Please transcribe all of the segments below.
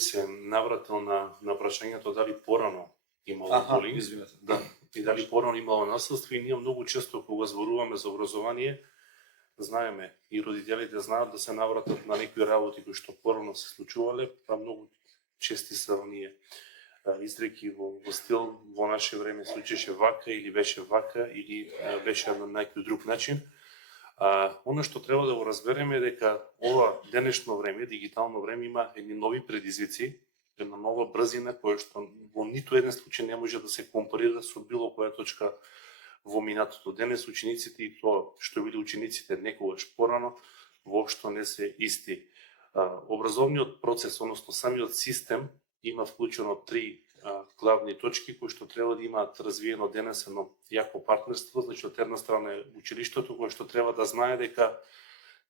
би се навратил на прашањето дали порано имало булинг. Извинете. Да, и дали порано имало насилство, и ние многу често кога зборуваме за образование, знаеме и родителите знаат да се навратат на некои работи кои што порано се случувале, па многу чести се оние изреки во стил во наше време случеше вака или беше вака или беше на некој друг начин. Оно што треба да го разбереме е дека ова денешно време, дигитално време, има едни нови предизвици, една нова брзина која што во ниту еден случај не може да се компарира со било која точка во минатото. Денес учениците и тоа што били учениците некогаш порано воопшто не се исти. Образовниот процес, односно самиот систем, има вклучено три главни точки кои што треба да имаат развиено денес едно јако партнерство. Значи, од една страна е училиштето кој што треба да знае дека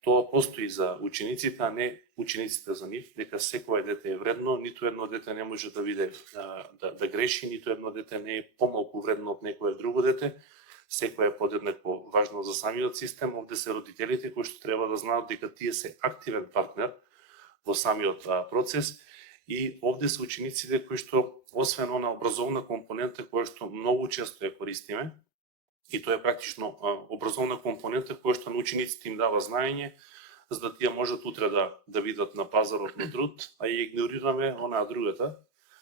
тоа постои за учениците, а не учениците за нив, дека секое дете е вредно, ниту едно дете не може да биде да греши, ниту едно дете не е помалку вредно од некое друго дете. Секој е подеднакво важно за самиот систем. Овде се родителите кои што треба да знаат дека тие се активен партнер во самиот процес. И овде се учениците кои што, освен она образовна компонента која што многу често ја користиме, и тоа е практично образовна компонента која што на учениците им дава знаење, за да тие можат утре да видат на пазарот на труд, а и игнорираме онаа другата,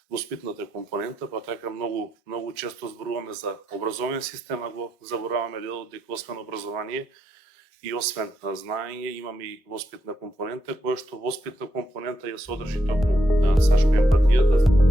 воспитната компонента, па така многу често зборуваме за образовен систем, а го забораваме делот дека освен образование и освен знаење имаме и воспитна компонента, која што воспитна компонента ја содржи токму сашка емпатијата.